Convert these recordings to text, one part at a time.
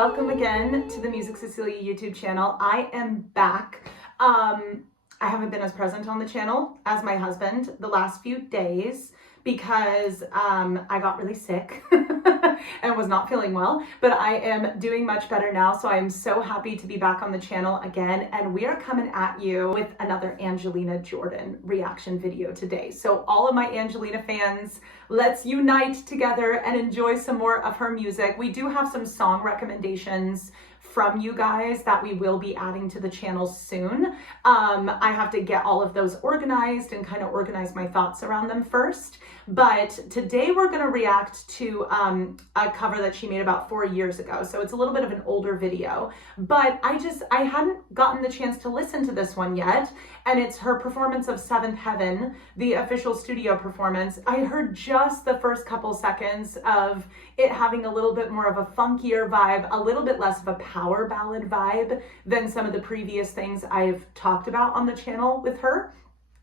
Welcome again to the Music Cecilia YouTube channel. I am back. I haven't been as present on the channel as my husband the last few days because I got really sick and was not feeling well, but I am doing much better now. So I am so happy to be back on the channel again. And we are coming at you with another Angelina Jordan reaction video today. So all of my Angelina fans, let's unite together and enjoy some more of her music. We do have some song recommendations from you guys that we will be adding to the channel soon. I have to get all of those organized and kind of organize my thoughts around them first. But today we're going to react to a cover that she made about 4 years ago. So it's a little bit of an older video, but I hadn't gotten the chance to listen to this one yet. And it's her performance of Seventh Heaven, the official studio performance. I heard just the first couple seconds of it having a little bit more of a funkier vibe, a little bit less of a power ballad vibe than some of the previous things I've talked about on the channel with her.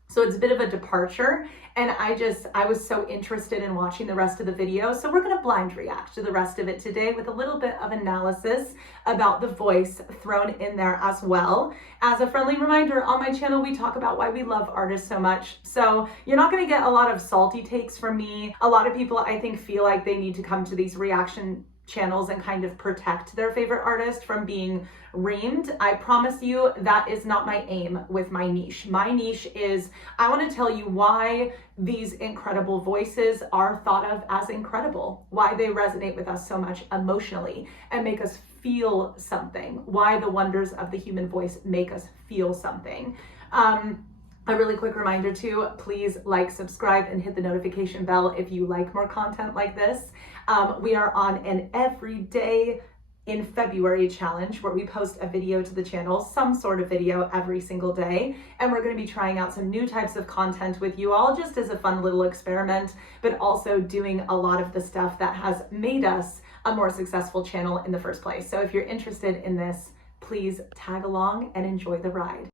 So it's a bit of a departure, and I was so interested in watching the rest of the video. So we're gonna blind react to the rest of it today with a little bit of analysis about the voice thrown in there as well. As a friendly reminder, on my channel, we talk about why we love artists so much. So you're not gonna get a lot of salty takes from me. A lot of people, I think, feel like they need to come to these reaction channels and kind of protect their favorite artist from being reamed. I promise you that is not my aim with my niche. My niche is I want to tell you why these incredible voices are thought of as incredible, why they resonate with us so much emotionally and make us feel something, why the wonders of the human voice make us feel something. A really quick reminder too, please like, subscribe, and hit the notification bell if you like more content like this. We are on an everyday in February challenge where we post a video to the channel, some sort of video every single day. And we're going to be trying out some new types of content with you all just as a fun little experiment, but also doing a lot of the stuff that has made us a more successful channel in the first place. So if you're interested in this, please tag along and enjoy the ride.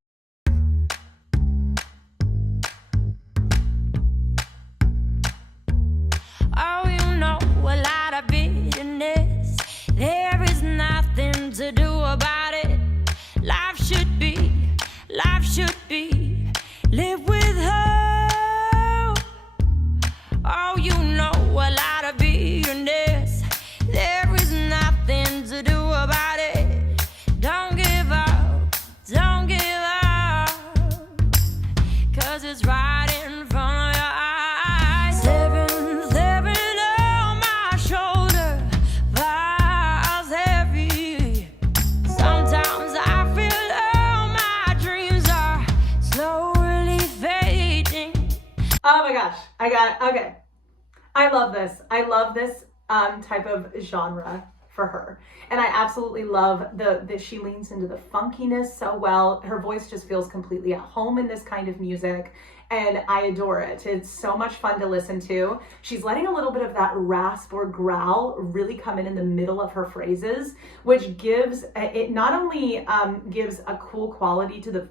There is nothing to do about it. Life should be, live with hope. Oh, you know a lot of bitterness. There is nothing to do about it. Don't give up, 'cause it's right in front of your eyes. Living on my shoulder. Oh my gosh, okay. I love this. I love this type of genre for her. And I absolutely love that she leans into the funkiness so well. Her voice just feels completely at home in this kind of music, and I adore it. It's so much fun to listen to. She's letting a little bit of that rasp or growl really come in the middle of her phrases, which gives, it not only gives a cool quality to the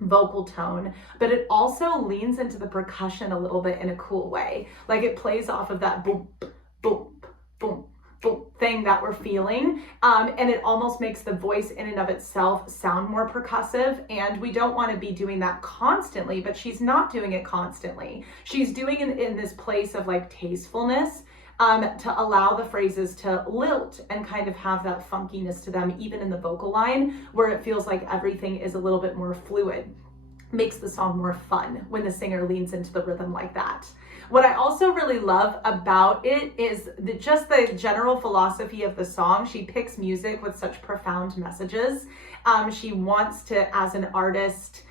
vocal tone, but it also leans into the percussion a little bit in a cool way. Like it plays off of that boom, boom, boom, boom thing that we're feeling. And it almost makes the voice in and of itself sound more percussive. And we don't want to be doing that constantly, but she's not doing it constantly. She's doing it in this place of like tastefulness, to allow the phrases to lilt and kind of have that funkiness to them, even in the vocal line, where it feels like everything is a little bit more fluid. Makes the song more fun when the singer leans into the rhythm like that. What I also really love about it is just the general philosophy of the song. She picks music with such profound messages. She wants to, as an artist,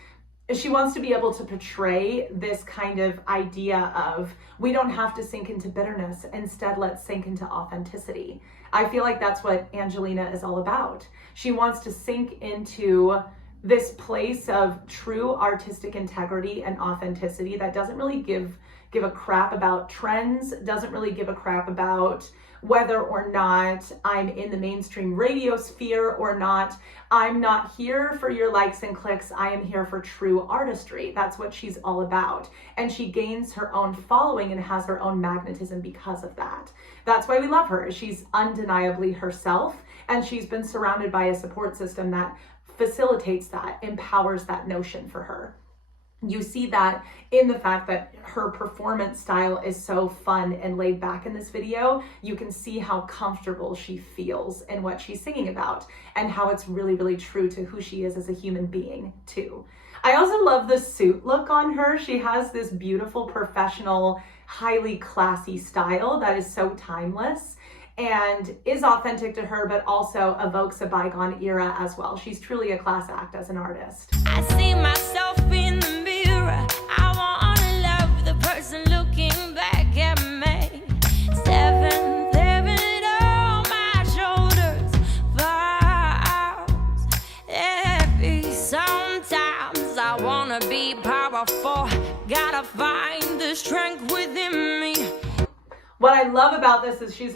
she wants to be able to portray this kind of idea of we don't have to sink into bitterness. Instead, let's sink into authenticity. I feel like that's what Angelina is all about. She wants to sink into this place of true artistic integrity and authenticity that doesn't really give a crap about trends, doesn't really give a crap about whether or not I'm in the mainstream radio sphere or not. I'm not here for your likes and clicks. I am here for true artistry. That's what she's all about. And she gains her own following and has her own magnetism because of that. That's why we love her. She's undeniably herself. And she's been surrounded by a support system that facilitates that, empowers that notion for her. You see that in the fact that her performance style is so fun and laid back in this video. You can see how comfortable she feels in what she's singing about and how it's really, really true to who she is as a human being too. I also love the suit look on her. She has this beautiful, professional, highly classy style that is so timeless and is authentic to her, but also evokes a bygone era as well. She's truly a class act as an artist. I see myself in the mirror. I wanna love the person looking back at me. Seven on my shoulders, vows heavy. Sometimes I wanna be powerful. Gotta find the strength within me. What I love about this is she's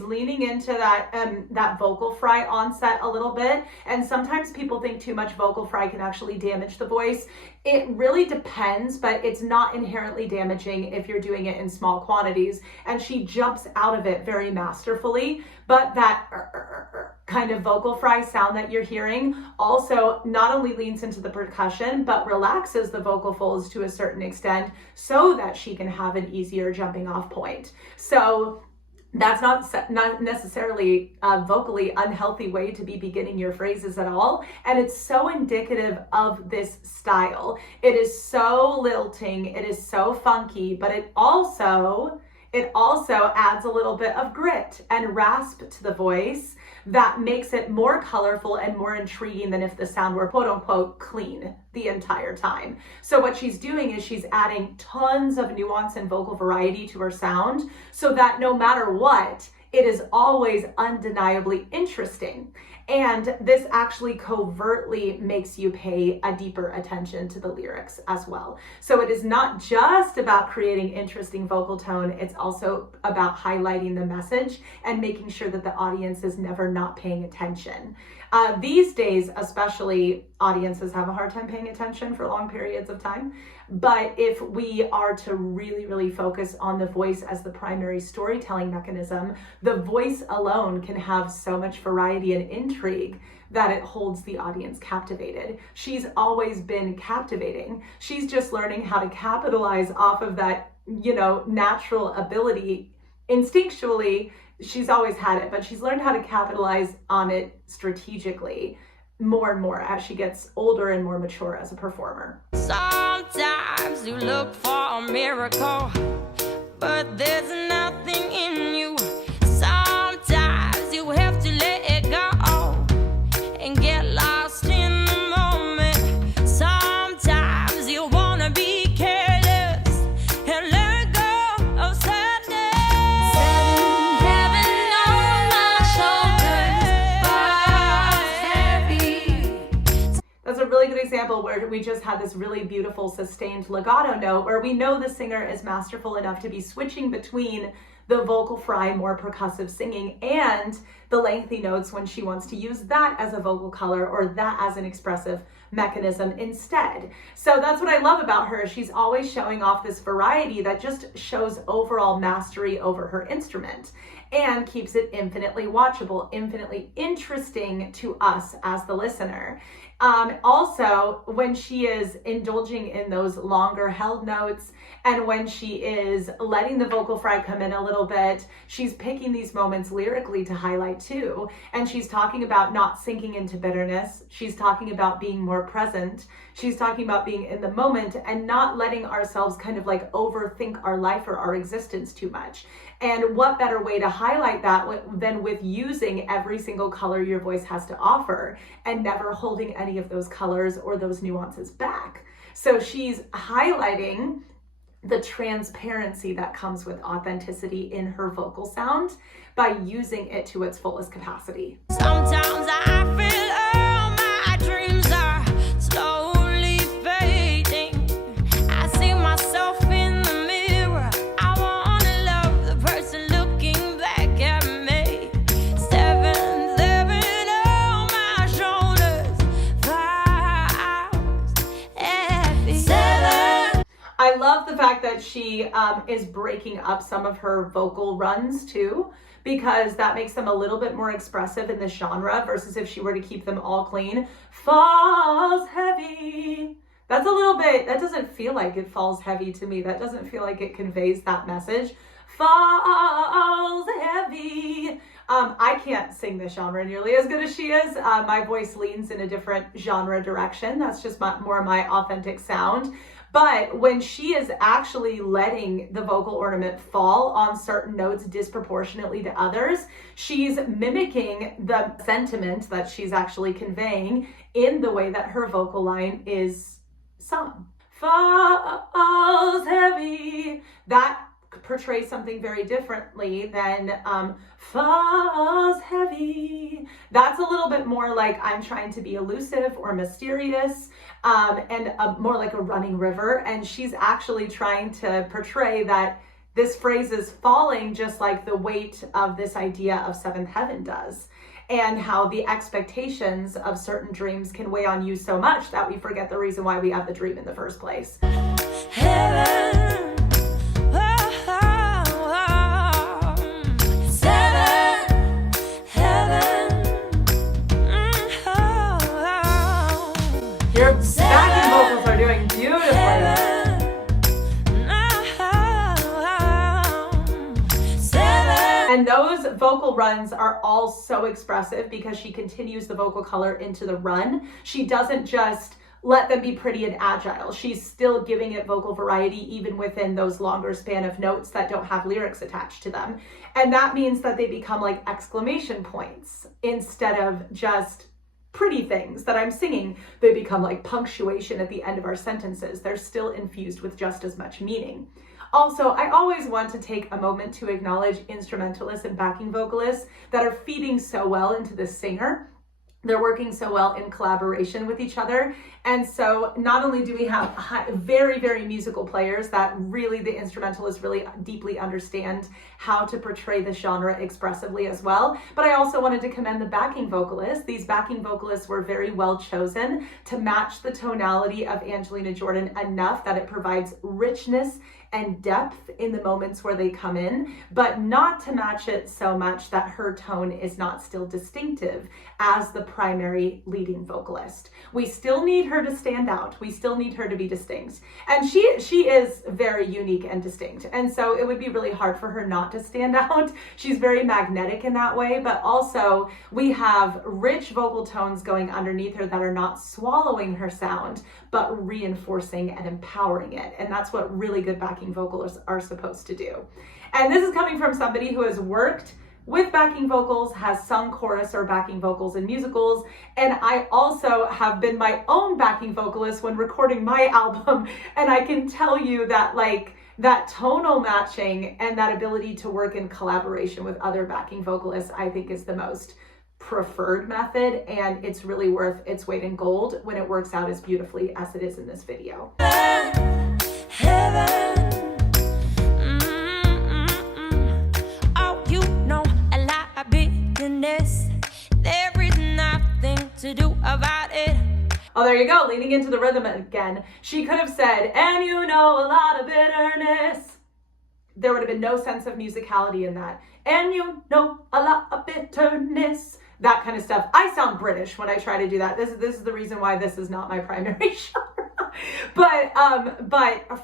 leaning into that vocal fry onset a little bit. And sometimes people think too much vocal fry can actually damage the voice. It really depends, but it's not inherently damaging if you're doing it in small quantities. And she jumps out of it very masterfully. But that kind of vocal fry sound that you're hearing also not only leans into the percussion, but relaxes the vocal folds to a certain extent so that she can have an easier jumping off point. So that's not necessarily a vocally unhealthy way to be beginning your phrases at all. And it's so indicative of this style. It is so lilting, it is so funky, but it also adds a little bit of grit and rasp to the voice that makes it more colorful and more intriguing than if the sound were quote unquote clean the entire time. So what she's doing is she's adding tons of nuance and vocal variety to her sound so that no matter what, it is always undeniably interesting. And this actually covertly makes you pay a deeper attention to the lyrics as well. So it is not just about creating interesting vocal tone, it's also about highlighting the message and making sure that the audience is never not paying attention. These days, especially, audiences have a hard time paying attention for long periods of time. But if we are to really, really focus on the voice as the primary storytelling mechanism, the voice alone can have so much variety and intrigue that it holds the audience captivated. She's always been captivating. She's just learning how to capitalize off of that, natural ability. Instinctually, she's always had it, but she's learned how to capitalize on it strategically more and more as she gets older and more mature as a performer. Sometimes you look for a miracle, but there's nothing in you. Sometimes you have to let it go and get lost in the moment. Sometimes you wanna be careless and let go of sadness. Heaven on my shoulders, heavy. That's a really good example where we just had this really beautiful sustained legato note where we know the singer is masterful enough to be switching between the vocal fry, more percussive singing, and the lengthy notes when she wants to use that as a vocal color or that as an expressive mechanism instead. So that's what I love about her. She's always showing off this variety that just shows overall mastery over her instrument and keeps it infinitely watchable, infinitely interesting to us as the listener. Also, when she is indulging in those longer held notes and when she is letting the vocal fry come in a little bit, she's picking these moments lyrically to highlight too. And she's talking about not sinking into bitterness. She's talking about being more present. She's talking about being in the moment and not letting ourselves kind of like overthink our life or our existence too much. And what better way to highlight that than with using every single color your voice has to offer and never holding any of those colors or those nuances back. So she's highlighting the transparency that comes with authenticity in her vocal sound by using it to its fullest capacity. Sometimes I feel all my dreams are slowly fading. I see myself in the mirror. I wanna love the person looking back at me. Seven on my shoulders, vows heavy. Seven. I I love the fact that she is breaking up some of her vocal runs too, because that makes them a little bit more expressive in the genre versus if she were to keep them all clean. Falls heavy. That's a little bit, that doesn't feel like it falls heavy to me. That doesn't feel like it conveys that message. Falls heavy. I can't sing this genre nearly as good as she is. My voice leans in a different genre direction. That's just more my authentic sound. But when she is actually letting the vocal ornament fall on certain notes disproportionately to others, she's mimicking the sentiment that she's actually conveying in the way that her vocal line is sung. Falls heavy. That portrays something very differently than falls heavy. That's a little bit more like I'm trying to be elusive or mysterious, and more like a running river. And she's actually trying to portray that this phrase is falling just like the weight of this idea of seventh heaven does, and how the expectations of certain dreams can weigh on you so much that we forget the reason why we have the dream in the first place. Heaven. Your backing vocals are doing beautifully. And those vocal runs are all so expressive because she continues the vocal color into the run. She doesn't just let them be pretty and agile. She's still giving it vocal variety even within those longer span of notes that don't have lyrics attached to them. And that means that they become like exclamation points instead of just pretty things that I'm singing. They become like punctuation at the end of our sentences. They're still infused with just as much meaning. Also, I always want to take a moment to acknowledge instrumentalists and backing vocalists that are feeding so well into the singer. They're working so well in collaboration with each other. And so not only do we have very, very musical players that really, the instrumentalists really deeply understand how to portray the genre expressively as well, but I also wanted to commend the backing vocalists. These backing vocalists were very well chosen to match the tonality of Angelina Jordan enough that it provides richness and depth in the moments where they come in, but not to match it so much that her tone is not still distinctive as the primary leading vocalist. We still need her to stand out. We still need her to be distinct. And she is very unique and distinct. And so it would be really hard for her not to stand out. She's very magnetic in that way, but also we have rich vocal tones going underneath her that are not swallowing her sound, but reinforcing and empowering it. And that's what really good backing vocals are supposed to do. And this is coming from somebody who has worked with backing vocals, has sung chorus or backing vocals in musicals, and I also have been my own backing vocalist when recording my album, and I can tell you that like that tonal matching and that ability to work in collaboration with other backing vocalists, I think is the most preferred method, and it's really worth its weight in gold when it works out as beautifully as it is in this video. Heaven. There is nothing to do about it. Oh, there you go, leaning into the rhythm again. She could have said, and you know a lot of bitterness. There would have been no sense of musicality in that. And you know a lot of bitterness. That kind of stuff. I sound British when I try to do that. This is the reason why this is not my primary genre. But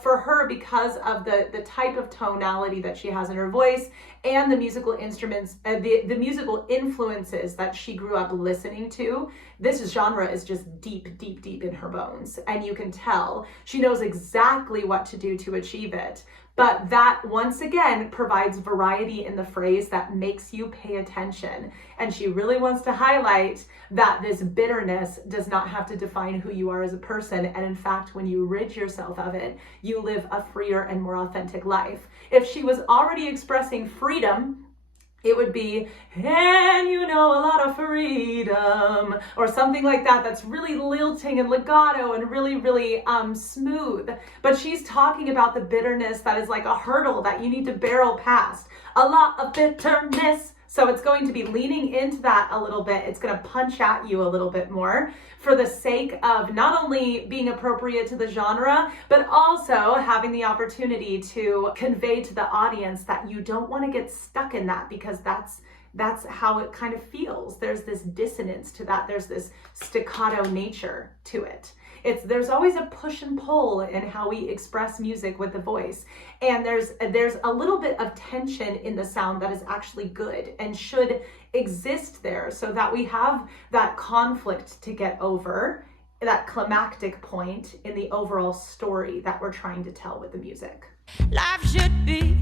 for her, because of the type of tonality that she has in her voice and the musical instruments, the musical influences that she grew up listening to, this genre is just deep, deep, deep in her bones. And you can tell she knows exactly what to do to achieve it. But that, once again, provides variety in the phrase that makes you pay attention. And she really wants to highlight that this bitterness does not have to define who you are as a person. And in fact, when you rid yourself of it, you live a freer and more authentic life. If she was already expressing freedom, it would be, and you know a lot of freedom, or something like that. That's really lilting and legato and really, really smooth. But she's talking about the bitterness that is like a hurdle that you need to barrel past. A lot of bitterness. So it's going to be leaning into that a little bit. It's going to punch at you a little bit more for the sake of not only being appropriate to the genre, but also having having the opportunity to convey to the audience that you don't want to get stuck in that, because that's how it kind of feels. There's this dissonance to that. There's this staccato nature to it. There's always a push and pull in how we express music with the voice. And there's a little bit of tension in the sound that is actually good and should exist there, so that we have that conflict to get over, that climactic point in the overall story that we're trying to tell with the music. Life should be,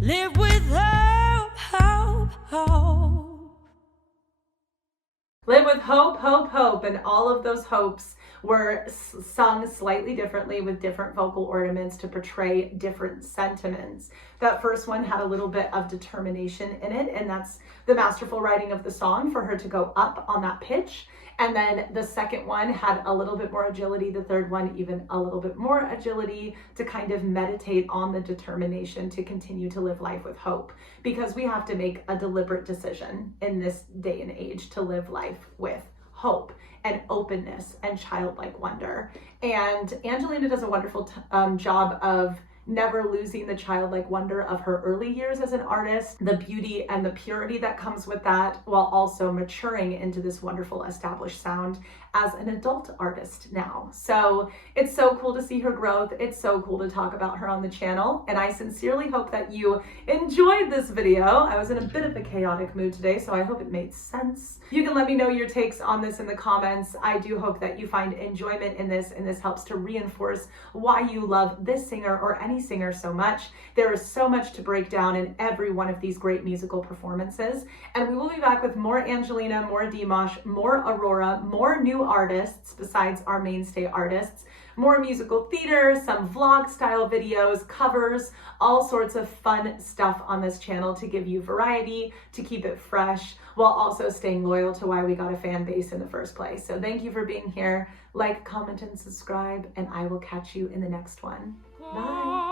live with hope, hope, hope. Live with hope, hope, hope, and all of those hopes were sung slightly differently with different vocal ornaments to portray different sentiments. That first one had a little bit of determination in it, and that's the masterful writing of the song for her to go up on that pitch. And then the second one had a little bit more agility, the third one even a little bit more agility, to kind of meditate on the determination to continue to live life with hope, because we have to make a deliberate decision in this day and age to live life with hope and openness and childlike wonder. And Angelina does a wonderful job of never losing the childlike wonder of her early years as an artist, the beauty and the purity that comes with that, while also maturing into this wonderful established sound as an adult artist now. So it's so cool to see her growth. It's so cool to talk about her on the channel. And I sincerely hope that you enjoyed this video. I was in a bit of a chaotic mood today, so I hope it made sense. You can let me know your takes on this in the comments. I do hope that you find enjoyment in this, and this helps to reinforce why you love this singer or any singer so much. There is so much to break down in every one of these great musical performances. And we will be back with more Angelina, more Dimash, more Aurora, more new artists besides our mainstay artists, more musical theater, some vlog style videos, covers, all sorts of fun stuff on this channel to give you variety, to keep it fresh, while also staying loyal to why we got a fan base in the first place. So thank you for being here. Like, comment, and subscribe, and I will catch you in the next one. Bye.